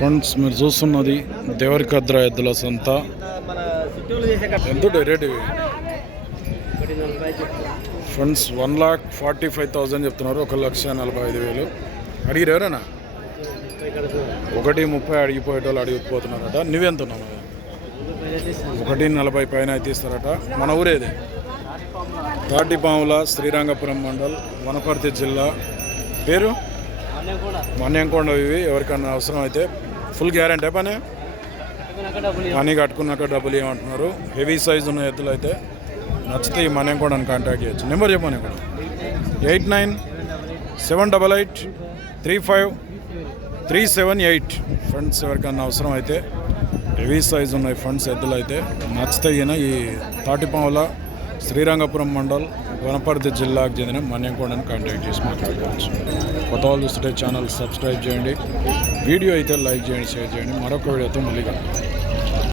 Friends మీరు చూస్తున్నది దేవరికద్ర ఎద్దుల సంత. ఎంత రేట్ ఇవి. Friends one lakh forty five thousand చెప్తున్నారు. ఒక లక్ష నలభై ఐదు వేలు. అడిగిరు ఎవరైనా? ఒకటి ముప్పై అడిగిపోయేటోళ్ళు అడిగిపోతున్నారట నువ్వెంత ఉన్నావు ఒకటి నలభై పైన అయితే ఇస్తారట. మన ఊరేది తాటిపాముల శ్రీరంగపురం మండల్ వనపర్తి జిల్లా. పేరు? మన్యంకొండ ఇవి ఎవరికన్నా అవసరం అయితే ఫుల్ గ్యారంటీ. పని మనీ కట్టుకున్నాక డబ్బులు ఏమంటున్నారు? హెవీ సైజ్ ఉన్న ఎద్దులు అయితే నచ్చితే ఈ మన్యంకొండని కాంటాక్ట్ చేయొచ్చు. నెంబర్ చెప్పాను ఇక్కడ eight nine seven double eight three five three seven eight. Funds ఎవరికన్నా అవసరం అయితే హెవీ సైజ్ ఉన్నాయి ఫండ్స్ ఎద్దులు అయితే నచ్చితే ఈయన ఈ తాటిపాముల శ్రీరంగపురం మండల్ వనపర్తి జిల్లాకు చెందిన మన్యంకొండని కాంటాక్ట్ చేసి మాట్లాడుకోవచ్చు. కొత్త వాళ్ళు చూస్తుంటే ఛానల్ సబ్స్క్రైబ్ చేయండి. వీడియో అయితే లైక్ చేయండి షేర్ చేయండి. మరొక వీడియోతో మళ్ళీ కలుద్దాం.